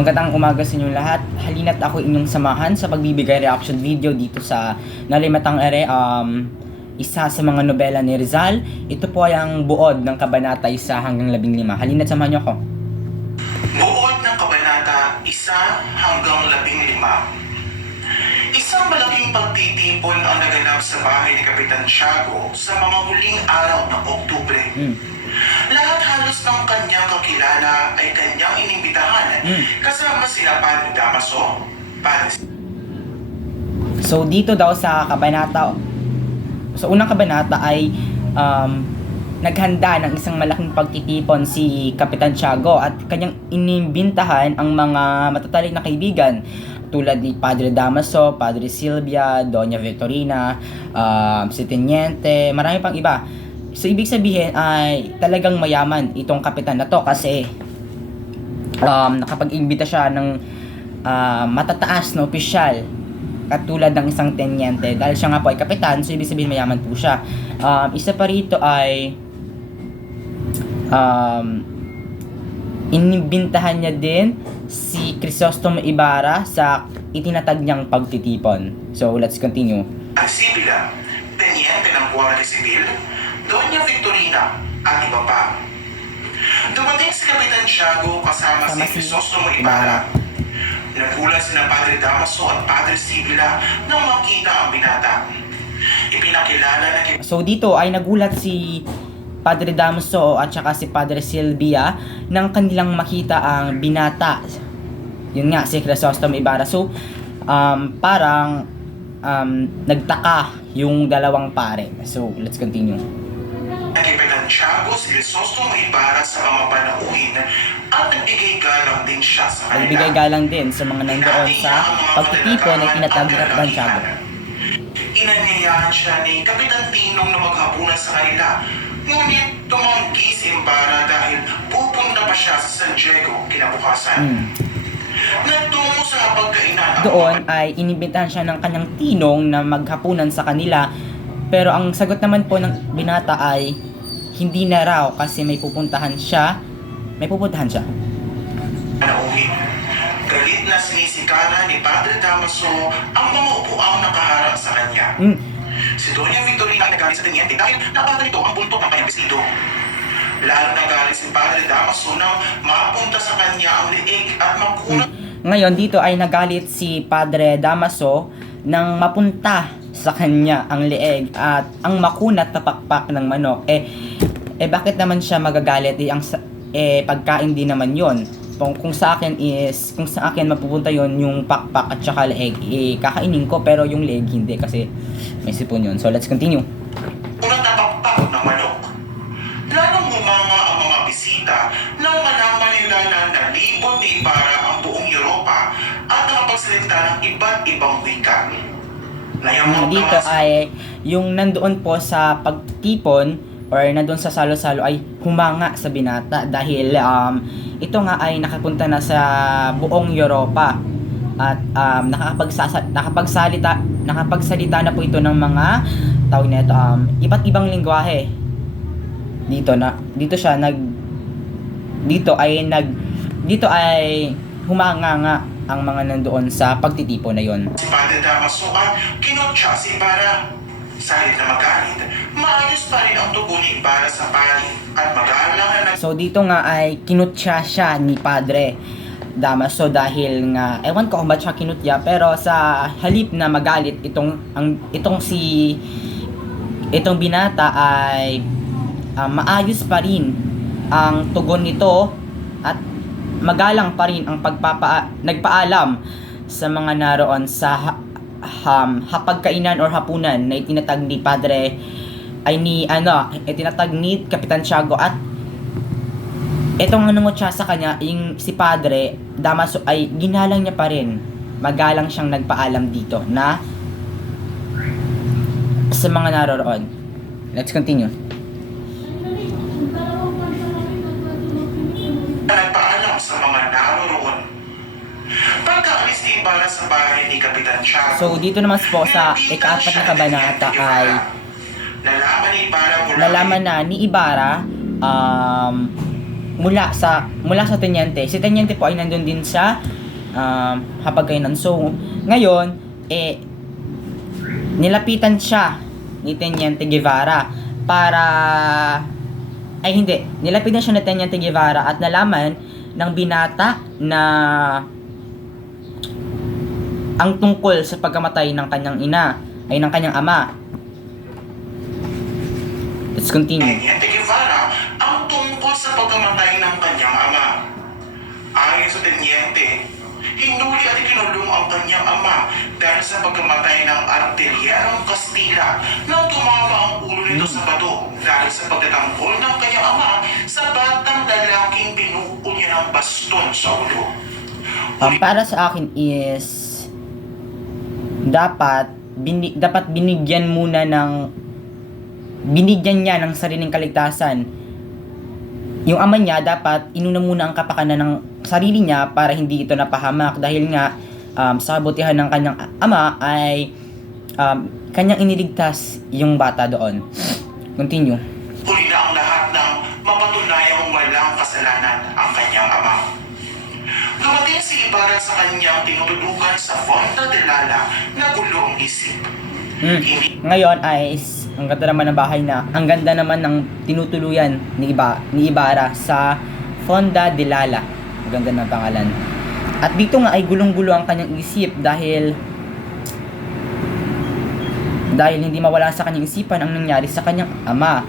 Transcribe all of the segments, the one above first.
Magandang umaga sa inyong lahat. Halina't ako inyong samahan sa pagbibigay reaction video dito sa Nalimatang Ere, isa sa mga nobela ni Rizal. Ito po ay ang buod ng kabanata 1 hanggang 15. Halina't samahan niyo ako. Buod ng kabanata 1 hanggang 15. Isang malaking pagtitipon ang naganap sa bahay ni Kapitan Tiago sa mga huling araw ng Oktubre. Lahat halos ng kanyang kakilala ay kanyang inimbitahan, kasama sila Padre Damaso, Padre... So dito daw sa kabanata, sa unang kabanata ay naghanda ng isang malaking pagtitipon si Kapitan Tiago at kanyang inimbitahan ang mga matatalik na kaibigan tulad ni Padre Damaso, Padre Silvia, Doña Victorina, si Teniente, marami pang iba. So ibig sabihin ay talagang mayaman itong kapitan na to kasi nakapag-imbita siya ng matataas na opisyal katulad ng isang tenyente dahil siya nga po ay kapitan, so ibig sabihin mayaman po siya. Isa pa rito ay inibintahan niya din si Crisostomo Ibarra sa itinatag niyang pagtitipon. So let's continue. Sibila, Teniente ng Guardia Civil, Doña Victorina at iba pa. Dumating si Kapitan Tiago kasama si Crisostomo Ibarra. Nagulat sina Padre Damaso at Padre Sibila nang makita ang binata. Ipinakilala na So dito ay nagulat si Padre Damaso at saka si Padre Silvia nang kanilang makita ang binata. Yun nga, si Crisostomo Ibarra. So parang nagtaka yung dalawang pare. So let's continue. Kapitan Tiago si Crisostomo Ibarra sa mga panauhin at nagbigay galang din siya sa kanila. Nagbigay galang din sa mga nandoon sa pagtitipon na tinatag ni Kapitan Tiago. Inanyayahan siya ni Kapitan Tinong na maghapunan sa kanila. Ngunit tumanggi si Ibarra dahil pupunta pa siya sa San Diego kinabukasan. Nagtungo sa pagkainan. Doon ay inibitahan siya ng kanyang tinong na maghapunan sa kanila. Pero ang sagot naman po ng binata ay hindi na raw kasi may pupuntahan siya. Panauhin. Galit na sinisikara ni Padre Damaso ang mga upuang nakaharap sa kanya. Si Doña Victorina ay nagalit sa Teniente dahil napata nito ang buntot ng kanyang vestido. Lalo nagalit si Padre Damaso nang mapunta sa kanya ang liig at makunat. Ngayon dito ay nagalit si Padre Damaso nang mapunta sa kanya ang leeg at ang makunat na pakpak ng manok. Bakit naman siya magagalit? Pagkain din naman yon. Kung sa akin mapupunta yon yung pakpak at saka leeg, kakainin ko, pero yung leeg hindi kasi may sipon yun. So let's continue. Kunat na pakpak ng manok. Lalong humanga ang mga bisita nang malaman nila na nalibot ni Ibarra ang buong Europa at nakapagsalita ng iba't ibang wika. Dito ay yung nandoon po sa pagtipon or nandoon sa salo-salo ay humanga sa binata dahil ito nga ay nakapunta na sa buong Europa at nakapagsalita na po ito ng mga tawag nito iba't ibang lengguwahe. Dito ay humanga nga ang mga nandoon sa pagtitipon na yon. Si Padre Damaso at kinotsa si Ibarra. Sa halip na magalit, maayos pa rin ang tugon ni Ibarra sa pari at mag-aalangan na... So dito nga ay kinutya siya ni Padre Damaso dahil nga, ewan ko kung ba't siya kinutya, pero sa halip na magalit itong binata ay maayos pa rin ang tugon nito at magalang pa rin ang nagpaalam sa mga naroon sa hapagkainan or hapunan na itinatag ni Padre itinatag ni Kapitan Tiago at etong nangungot siya sa kanya, yung si Padre Damaso ay ginalang niya pa rin. Magalang siyang nagpaalam dito na sa mga naroon. Let's continue. Nagpaalam sa mga naroon. Pagkaalis ni Ibarra sa bahay ni Kapitan Tiago. So dito naman po sa ika-4 na kabanata ay nalaman na ni Ibarra mula sa tenyente. Si tenyente po ay nandun din sa hapagkainan. So, ngayon, nilapitan siya ni Teniente Guevara para nilapitan siya ni Teniente Guevara at nalaman ng binata na ang tungkol sa pagkamatay ng kanyang ng kanyang ama. Let's continue. Teniente Guevara ang tungkol sa pagkamatay ng kanyang ama. Ayon sa Teniente, hinuli at ikinulong ang kanyang ama dahil sa pagkamatay ng artilyerong Kastila nang tumama ang ulo nito sa bato dahil sa pagtatanggol ng kanyang ama sa batang lalaking pinukol niya ng baston sa ulo. Para sa akin is dapat binigyan niya ng sariling kaligtasan. Yung ama niya dapat inuna muna ang kapakanan ng sarili niya para hindi ito napahamak dahil nga sa kabutihan ng kanyang ama ay kanyang iniligtas yung bata doon. Continue. Huli na ang lahat ng mapatunayang walang kasalanan ang kanyang ama. Dumating si Ibarra sa kanyang tinutulugan sa Fonda de Lala na gulong isip. Ngayon ay ang ganda naman ng bahay ang ganda naman ng tinutuluyan ni Ibarra sa Fonda de Lala. Ang ganda ng pangalan. At dito nga ay gulong-gulo ang kanyang isip dahil hindi mawala sa kanyang isipan ang nangyari sa kanyang ama.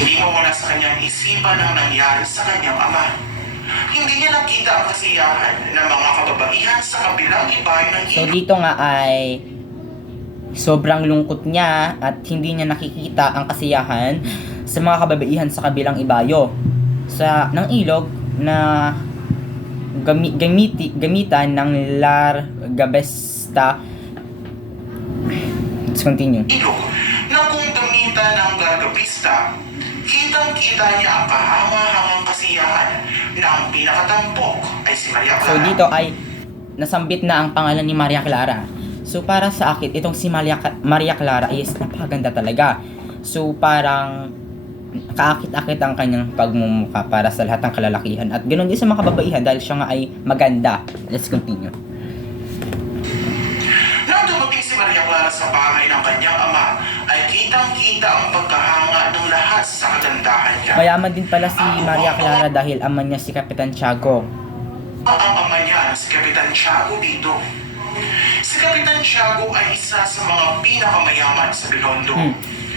Hindi mawala sa kanyang isipan ang nangyari sa kanyang ama. Hindi niya nakita ang kasiyahan ng mga kababaihan sa kabilang ibayan ng So dito nga ay sobrang lungkot niya at hindi niya nakikita ang kasiyahan sa mga kababaihan sa kabilang ibayo ng ilog na gamitan ng Largabesta. Let's continue. ilog na kung gamitan ng Largabista, kitang-kita niya ang kahanga-hangang kasiyahan na ang pinakatampok ay si Maria Clara. So dito ay nasambit na ang pangalan ni Maria Clara. So para sa akin, itong si Maria Clara is napakaganda talaga. So parang kaakit-akit ang kanyang pagmumukha para sa lahat ng kalalakihan. At ganoon din sa mga kababaihan dahil siya nga ay maganda. Let's continue. Nang dumating si Maria Clara sa bahay ng kanyang ama, ay kitang-kita ang pagkahanga ng lahat sa kagandahan niya. Mayaman din pala si Maria Clara dahil ama niya si Kapitan Tiago. Ang ama niya si Kapitan Tiago dito. Si Kapitan Tiago ay isa sa mga pinakamayaman sa Binondo.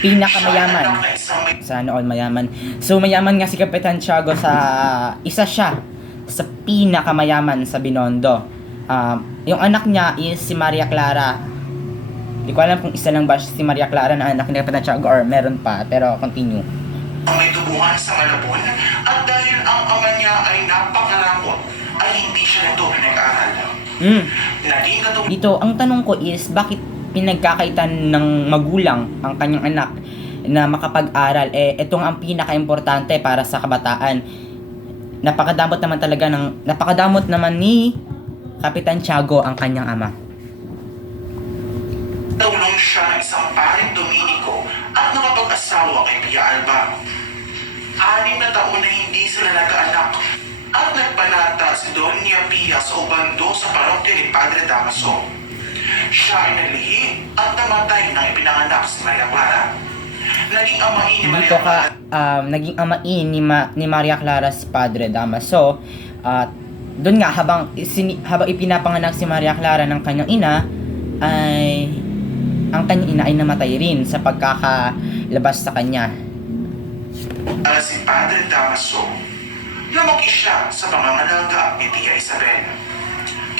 Pinakamayaman. Siya ay anak na isang may Sana all mayaman. So mayaman nga si Kapitan Tiago isa siya sa pinakamayaman sa Binondo. Yung anak niya is si Maria Clara. Hindi ko alam kung isa lang ba si Maria Clara na anak ni Kapitan Tiago or meron pa. Pero continue. may tubuhan sa Malabon at dahil ang ama niya ay napakaramot ay hindi siya nito pinag-aral. Naging katulad Dito, ang tanong ko is, bakit pinagkakaitan ng magulang ang kanyang anak na makapag-aral? Ito ang pinaka-importante para sa kabataan. Napakadamot naman ni Kapitan Tiago ang kanyang ama. Tulong siya ng isang paring Dominico at nakapag-asawa kay Pia Alba. 6 na taon na hindi sila nagkaanak at nagpanata si Doña Pia sa ubando sa parokya ni Padre Damaso. Siya ay nalihi at namatay nang ipinanganak si Maria Clara. Naging amain ni Maria Dito Clara. naging amain ni Maria Clara si Padre Damaso. At doon nga, habang ipinapanganak si Maria Clara ng kanyang ina, ay ang kanyang ina ay namatay rin sa pagkakalabas sa kanya. Si Padre Damaso, lumaki siya sa pangangalaga ni Tia Isabel.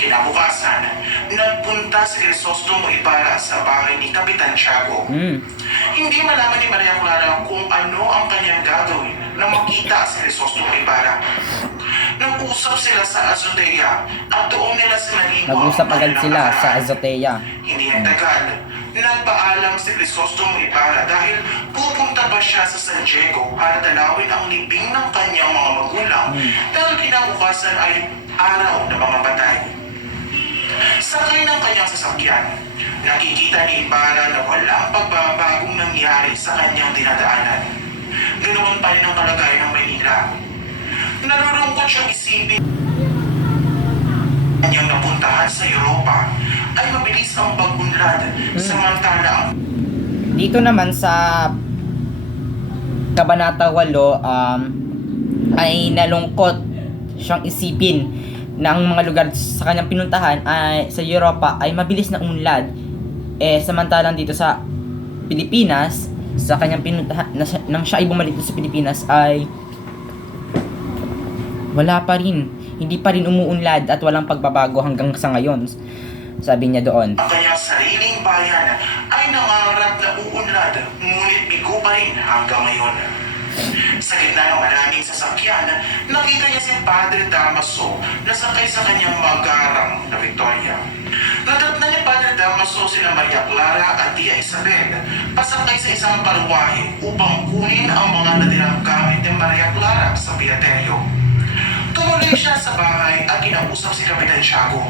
Kinabukasan, nagpunta si Crisostomo Ibarra sa bahay ni Kapitan Tiago. Hindi malaman ni Maria Clara kung ano ang kanyang gagawin na makita si Crisostomo Ibarra. Nag-usap sila sa azotea at doon nila sinalibo Nag-usap ang agad kanilang sila anak. sa azotea. Hindi nagtagal, nagpaalam si Crisostomo Ibarra dahil pupunta ba siya sa San Diego para dalawin ang libing ng kanyang mga magulang dahil kinabukasan ay araw ng mga patay. Sakay ng kanyang sasakyan, nakikita ni Ibarra na walang pagbabagong nangyari sa kanyang dinadaanan. ganoon pa rin ang kalagayan ng Maynila. Nalulungkot siyang isipin kanyang napuntahan sa Europa ay mabilis ang pag-unlad, samantala ang Dito naman sa Kabanata 8, ay nalungkot siyang isipin na ang mga lugar sa kanyang pinuntahan ay sa Europa ay mabilis na unlad. Samantalang dito sa Pilipinas, sa kanyang pinuntahan, nang siya ay bumalik dito sa Pilipinas ay wala pa rin. Hindi pa rin umuunlad at walang pagbabago hanggang sa ngayon. Sabi niya doon. ang kanyang sariling bayan ay nangarap na uunlad, ngunit bigo pa rin hanggang ngayon. Sa gitna ng maraming sasakyan, nakita niya si Padre Damaso na sakay sa kanyang magarang na Victoria. Nadatna ni Padre Damaso sina Maria Clara at Tia Isabel pasakay sa isang parwahe upang kunin ang mga natirang gamit ni Maria Clara sa Piaterio. Tumuloy siya sa bahay at kinausap si Kapitan Tiago.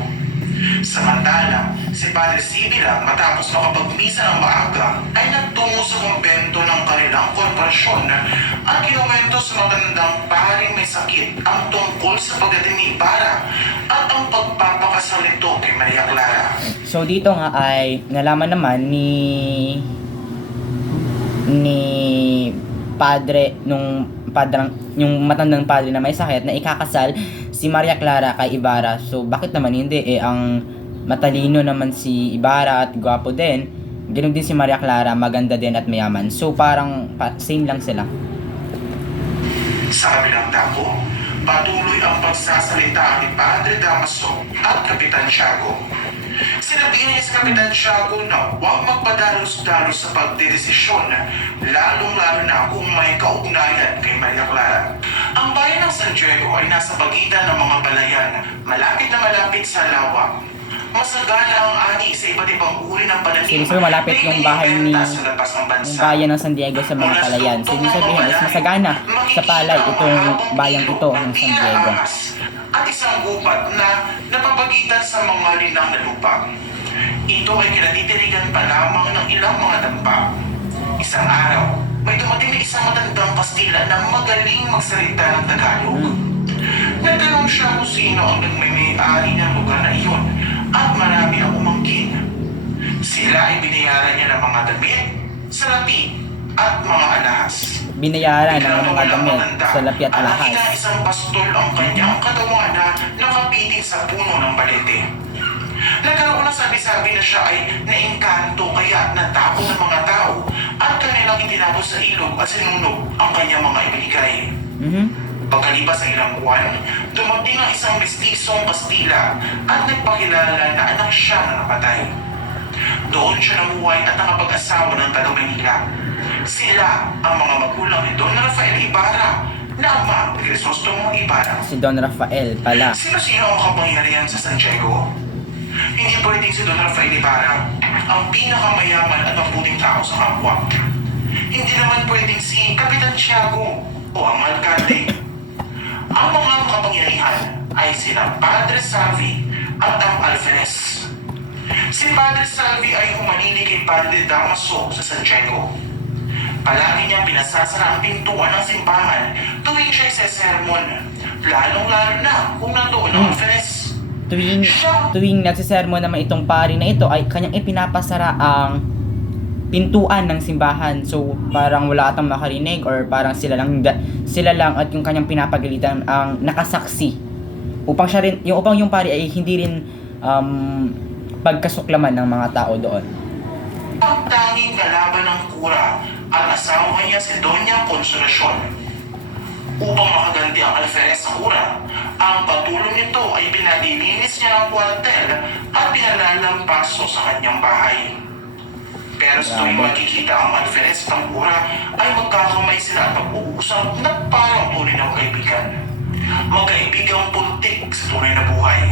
Samantala, si Padre Sibila matapos makapagmisa ng maaga ay nagtungo sa kumbento ng kanilang korporasyon at kinuwento sa matandang paring may sakit ang tungkol sa pagdating ni Ibarra at ang pagpapakasal nito kay Maria Clara. So dito nga ay nalaman naman ni padre yung matandang padre na may sakit na ikakasal si Maria Clara kay Ibarra. So bakit naman hindi, ang matalino naman si Ibarra at gwapo din, ganoon din si Maria Clara, maganda din at mayaman. So parang same lang sila. Sa kabilang dako, patuloy ang pagsasalita ni Padre Damaso at Kapitan Tiago. Sinabihan niya sa Kapitan Tiago na huwag magpadalos-dalos sa pagdedesisyon, lalong-lalo na kung may kaugnayan kay Maria Clara. Ang bayan ng San Diego ay nasa pagitan ng mga balayan, malapit na malapit sa lawak. Masagana ang ani sa iba't ibang uri ng pananim. So malapit yung bahay ni sa labas ng bansa. yung bayan ng San Diego sa mga palayan. So ibig sabihin is masagana sa palay itong bayang ito ng San Diego. At isang gubat na napapagitan sa mga linang na lupa. Ito ay kinatitirigan pa lamang ng ilang mga dampa. Isang araw, may dumating na isang matandang Kastila na magaling magsalita ng Tagalog. Nagtanong siya kung sino ang nagmay-ari ng lugar na iyon at marami ang umangkin. Sila ay binayaran niya ng mga damit, salapi at mga alahas. Binayaran ng mga damit, salapi at alahas. Nakita isang pastol ang kanyang katawan na nakapiting sa puno ng balete. Nagkaroon ng sabi-sabi na siya ay naingkanto kaya natakot ng mga tao at kanilang itinapos sa ilog at sinunog ang kanyang mga ibinigay. Pagkalipas ng ilang buwan, dumating ang isang mestisong Kastila at nagpakilala na anak siya na napatay. Doon siya namuhay at nakapag-asawa ng taga-Manila. Sila ang mga magulang ni Don Rafael Ibarra na ama ni Crisostong Ibarra. Si Don Rafael pala. Sino-sino ang kapangyarihan sa San Diego? Hindi pwedeng si Don Rafael Ibarra, ang pinakamayaman at mabuting tao sa kapwa. Hindi naman pwedeng si Kapitan Tiago o ang alkalde. Ang mga kapangyarihan ay sina Padre Salvi at ang Alferez. Si Padre Salvi ay humanili kay Padre Damaso sa San Diego. Palagi niyang pinasasara ang pintuan ng simbahan tuwing siya'y sesermon, lalong-lalo na kung nandoon ang Alferez. Tuwing nagsisermon naman itong pari na ito ay kanyang ipinapasara ang pintuan ng simbahan. So parang wala atang makarinig or parang sila lang at yung kanyang pinapagalitan ang nakasaksi. Upang yung pari ay hindi rin pagkasuklaman ng mga tao doon. Ang tanging kalaban ng kura ang asawa niya si Doña Consolacion. Upang makaganti ang alferez sa kura, ang patulong nito ay pinalilinis niya ng kwartel at pinalalampaso sa kanyang bahay. Pero sa tuwing makikita ang alferez ng kura ay magkakamay sila at mag-uusap na parang tunay na magkaibigan. Magkaibigang puntik sa tunay na buhay.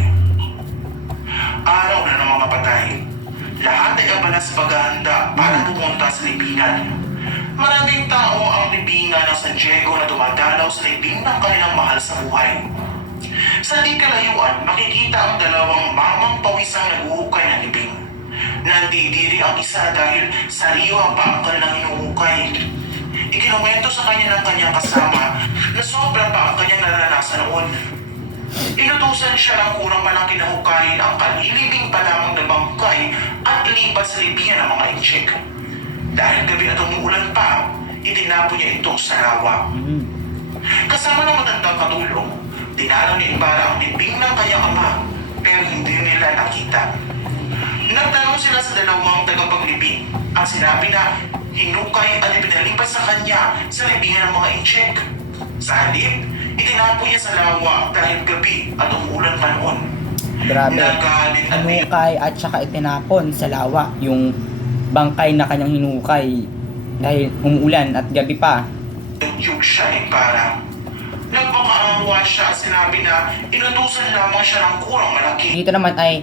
Araw na ng mga patay. Lahat ay abala sa paghahanda para pumunta sa libingan. Maraming tao ang libingan ng San Diego na dumadalaw sa libing ng kanilang mahal sa buhay. Sa di kalayuan, makikita ang dalawang mamang pawisang naguhukay ng libing. Nandidiri ang isa dahil sariwa pa ang kanilang hinuhukay. Ikinuwento sa kanya ng kanyang kasama na sobra pa ang kanyang naranasan noon. Inutusan siya ng kurang malaki na hukayin ang kalilibing pa lamang na bangkay at ilipat sa libingan ng mga inchik. Dahil gabi at umuulan pa, itinapo niya ito sa lawa. Kasama ng matandang katulong, dinalaw ni Ibarra ang libing ng kanyang ama, pero hindi nila nakita. Nagtanong sila sa dalawang tagapaglibing. Ang sinabi na hinukay at ipinalipat sa kanya sa libingan ng mga inchik. Sa halip, itinapo niya sa lawa dahil gabi at umuulan pa noon. Grabe. Nagalit at Hinukay at saka itinapon sa lawa yung bangkay na kanyang hinukay dahil umuulan at gabi pa. niyugyug siya ni Ibarra. Nagpakaawa siya at sinabi na inutusan lamang siya ng kurang malaki. Dito naman ay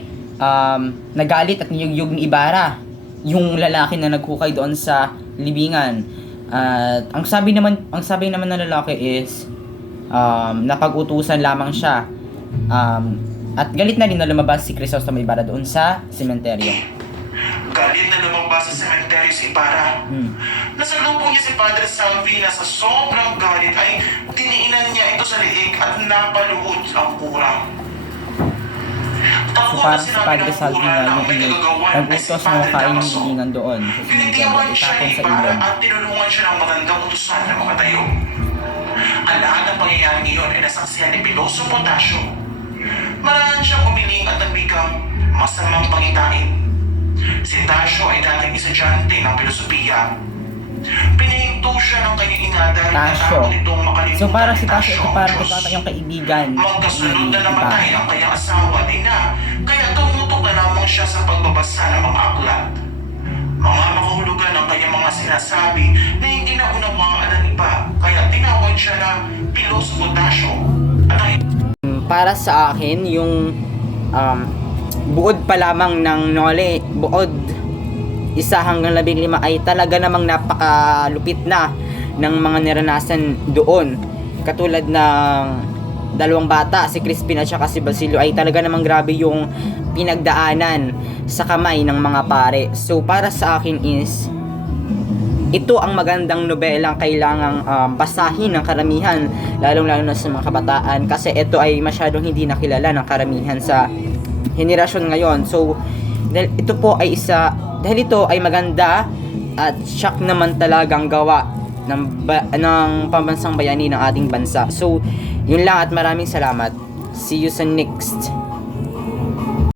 nagalit at niyugyug ni Ibarra yung lalaki na naghukay doon sa libingan. At ang sabi naman ng lalaki is napag-utusan lamang siya. At galit na rin na lumabas si Crisostomo Ibarra doon sa sementeryo. Galit na lumabas sa sementeryo si Ibarra. Nasalubong niya si Padre Salvi na sa sobrang galit ay diniinan niya ito sa liig at napaluhod ang kurang. So para si Padre Salvi nga yung nag-utos na makain ng libingan doon. Pinitiwan siya Itapon ni sa Ibarra ilog. at tinulungan siya ng matandang utusan na makatayo. Ang lahat ng pangyayari ngayon ay nasaksihan ni Piloso Potasio. Maraan siyang umiling at nagbigang masamang pangitain. Si Tasio ay dating estudyante ng filosofiya. Pinahinto siya ng kanyang ina dahil Tasio. natakot itong makalimutan So para si ni Tasio, ito ang parang Diyos. ito yung kaibigan Magkasunod na ni namatay Ibarra. ang kanyang asawa at ina, kaya tumutok na lamang siya sa pagbabasa ng mga aklat. Mga makahulugan ang kanyang mga sinasabi na hindi na unawaan ng iba, kaya tinawag siya na Piloso Potasio. At ang Para sa akin, yung buod pa lamang ng Nole, buod 1 hanggang 15 ay talaga namang napakalupit na ng mga naranasan doon. Katulad ng dalawang bata, si Crispin at saka si Basilio, ay talaga namang grabe yung pinagdaanan sa kamay ng mga pare. So para sa akin is ito ang magandang nobelang kailangang basahin ng karamihan, lalong-lalo na sa mga kabataan, kasi ito ay masyadong hindi nakilala ng karamihan sa henerasyon ngayon. So dahil ito ay maganda at siyak naman talagang gawa ng pambansang bayani ng ating bansa. So yun lang at maraming salamat. See you sa next